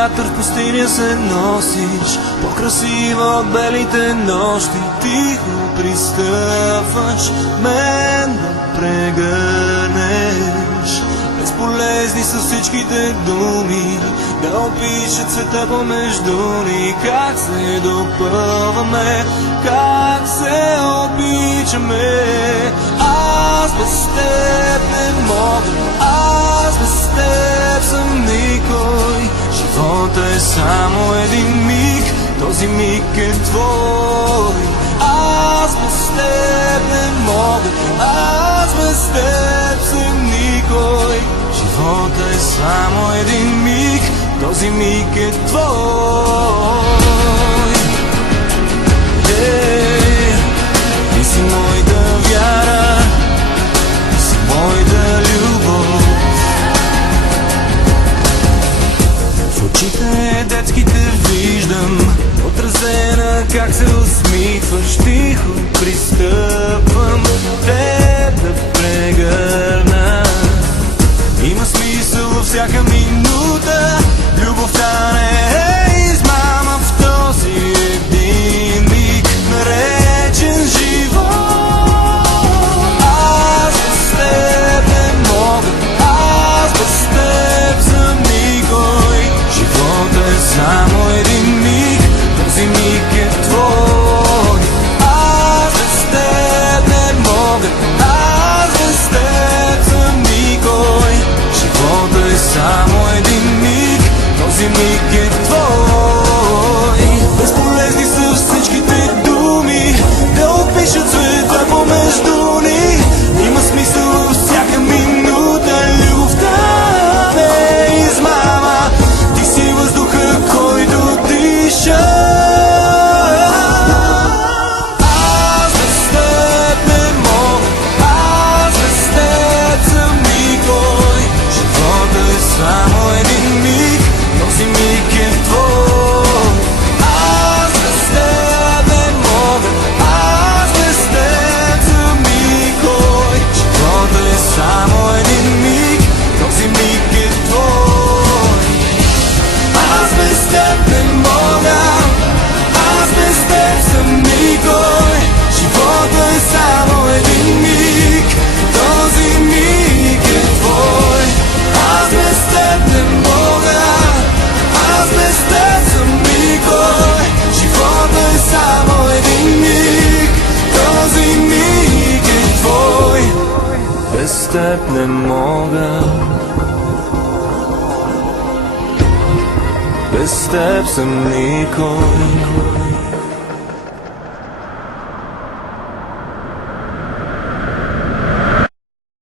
вятър в пустиня се носиш, по-красива от белите нощи. Тихо пристъпваш, мен да прегърнеш. Безполезни са всичките думи, да опишат света помежду ни. Как се допълваме, как се обичаме. Аз без теб не мога, аз без теб съм никой. Живота е само един миг, този миг е твой. Аз без теб не мога, аз без теб съм никой. Живота е само един миг, този миг е твой. Ти си моята вяра, ти си моята любов. В очите детските виждам отразена как се усмихваш. Тихо пристъпвам, те да прегърна. Има смисъл във всяка минута, любовта не е измама в този един миг, наречен живот. Аз без теб не мога, аз без теб съм никой. Живота е само един миг, този миг е твой. Аз без теб не мога, аз без теб съм никой. Живота е само един миг, този миг е твой. Безполезни са всичките думи, да опишат света помежду ни. Има смисъл във всяка минута, любовта не е измама. Ти си въздуха, който диша. Аз без теб не мога, аз без теб съм никой. Живота е само един миг, този миг е твой. Аз без теб не мога, аз без теб съм никой. Живота е само един миг, този миг е твой. Аз без теб не мога, аз без теб съм никой. Живота е само един миг, този миг е твой. Аз без теб не мога, аз без теб съм никой. Живота е само един миг, този миг е твой. Без теб не мога, без теб съм никой.